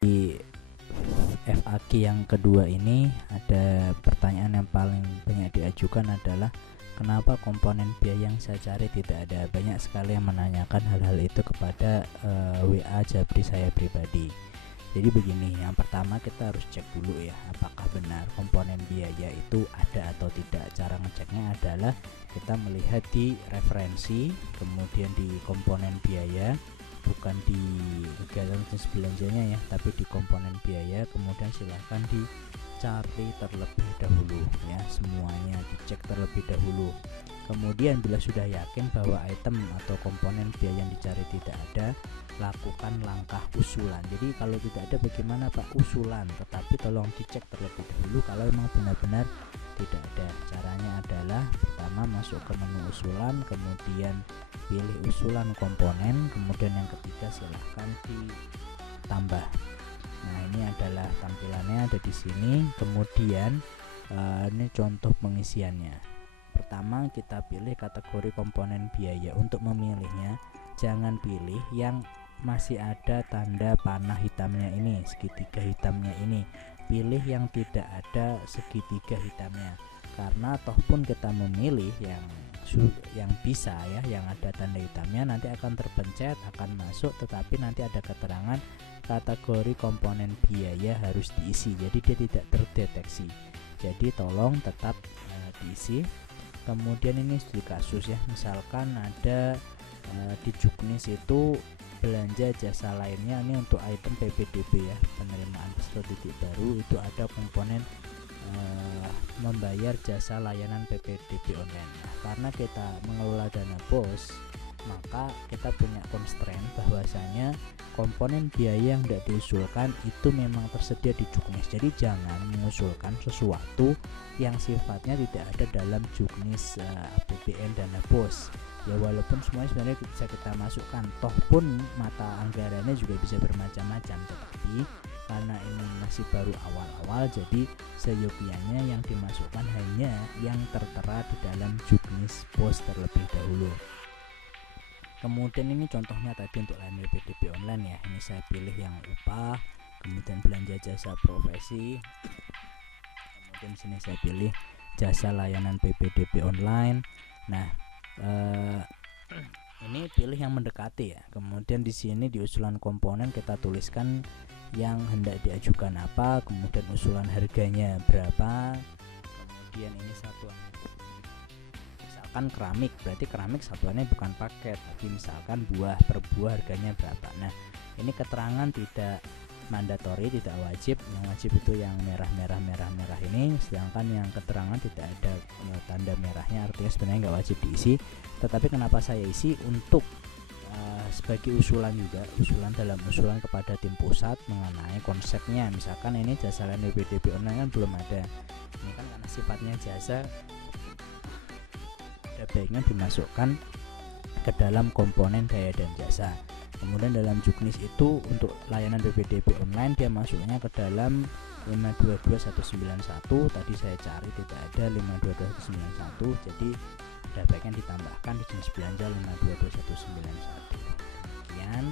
Di FAQ yang kedua ini ada pertanyaan yang paling banyak diajukan adalah kenapa komponen biaya yang saya cari tidak ada. Banyak sekali yang menanyakan hal-hal itu kepada WA Jabri saya pribadi. Jadi begini, yang pertama kita harus cek dulu ya, apakah benar komponen biaya itu ada atau tidak. Cara ngeceknya adalah kita melihat di referensi, kemudian di komponen biaya, bukan di kegiatan jenis belanjanya ya, tapi di komponen biaya. Kemudian silahkan dicari terlebih dahulu ya, semuanya dicek terlebih dahulu. Kemudian bila sudah yakin bahwa item atau komponen biaya yang dicari tidak ada, lakukan langkah usulan. Jadi kalau tidak ada bagaimana Pak? Usulan, tetapi tolong dicek terlebih dahulu kalau memang benar-benar tidak ada. Caranya adalah pertama masuk ke menu usulan, kemudian pilih usulan komponen, kemudian yang ketiga silahkan ditambah. Nah, ini adalah tampilannya ada di sini. Kemudian ini contoh pengisiannya. Pertama kita pilih kategori komponen biaya. Untuk memilihnya jangan pilih yang masih ada tanda panah hitamnya ini, segitiga hitamnya ini. Pilih yang tidak ada segitiga hitamnya, karena toh pun kita memilih yang bisa ya, yang ada tanda hitamnya, nanti akan terpencet, akan masuk, tetapi nanti ada keterangan kategori komponen biaya harus diisi, jadi dia tidak terdeteksi. Jadi tolong tetap diisi. Kemudian ini studi kasus ya, misalkan ada di Juknis itu belanja jasa lainnya, ini untuk item PPDB ya, penerimaan peserta didik baru, itu ada komponen membayar jasa layanan PPDB online. Nah, karena kita mengelola dana BOS, maka kita punya constraint bahwasanya komponen biaya yang tidak diusulkan itu memang tersedia di Juknis. Jadi jangan mengusulkan sesuatu yang sifatnya tidak ada dalam Juknis APBN dana BOS. Ya walaupun semuanya sebenarnya bisa kita masukkan, toh pun mata anggarannya juga bisa bermacam-macam, tetapi karena ini masih baru awal-awal, jadi seyogianya yang dimasukkan hanya yang tertera di dalam Juknis BOS terlebih dahulu. Kemudian ini contohnya tadi untuk layanan PPDB online ya, ini saya pilih yang upah, kemudian belanja jasa profesi, kemudian sini saya pilih jasa layanan PPDB online. Nah, ini pilih yang mendekati ya. Kemudian di sini di usulan komponen kita tuliskan yang hendak diajukan apa, kemudian usulan harganya berapa, kemudian ini satuan. Misalkan keramik, berarti keramik satuannya bukan paket, tapi misalkan buah per buah harganya berapa. Nah, ini keterangan tidak mandatori, tidak wajib. Yang wajib itu yang merah ini, sedangkan yang keterangan tidak ada tanda merahnya, artinya sebenarnya nggak wajib diisi. Tetapi kenapa saya isi? Untuk sebagai usulan juga, usulan dalam usulan kepada tim pusat mengenai konsepnya. Misalkan ini jasa layanan PPDB online kan belum ada, ini kan karena sifatnya jasa, ada baiknya dimasukkan ke dalam komponen daya dan jasa. Kemudian dalam Juknis itu untuk layanan PPDB online dia masuknya ke dalam 522191. Tadi saya cari tidak ada 522191, jadi ada baiknya ditambahkan di jenis belanja 522191. Kemudian